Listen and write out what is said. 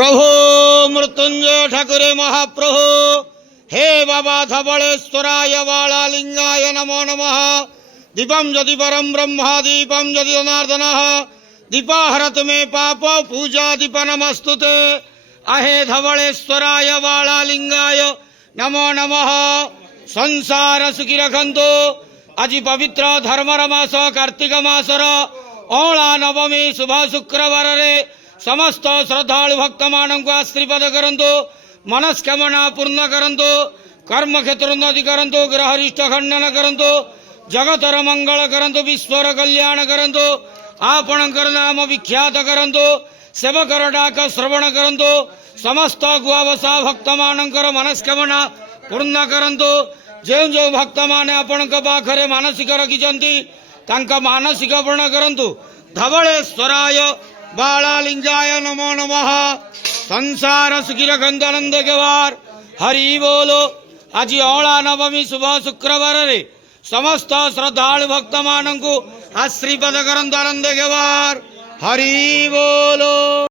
प्रभु मृत्युंजय ठाकुरे महाप्रभु हे बाबा धवलेश्वराय बालालिंगाय नमो नमः। दीपम यदि परम ब्रह्म दीपम यदि जनार्दन दीपाहरत में पाप पूजा दीप नमस्तुते आहे धवलेश्वराय बालालिंगाय नमो नमः। संसार सुखी रखंतु। आज पवित्र धर्मर मास कार्तिक मासर अला नवमी शुभ शुक्रवार रे समस्त श्रद्धालु भक्त मान को आशीर्वाद करंतु। मनस्कामना पूर्ण करंतु। कर्म क्षेत्र उन्नति करंतु। ग्रहरिष्ट खंडन करंतु। जगतर मंगल करंतु। विश्वर कल्याण करंतु। आपणकर नाम विख्यात करंतु। सेवकर डाक श्रवण करंतु। समस्त गुआवसा भक्त मानकर मनस्कामना पूर्ण करंतु। जो जो भक्त माने आपण पाखरे मानसिक रखिछंती तांका मानसिक पूर्ण करंतु। धवलेश्वराय बालालिंगाय नमो नमः। संसार सुखी रखंतु आनंद के वार हरि बोलो। आज अला नवमी शुभ शुक्रवार रे समस्त श्रद्धालु भक्त मानंकु आशीर्वाद करंतु आनंद के वार हरि बोलो।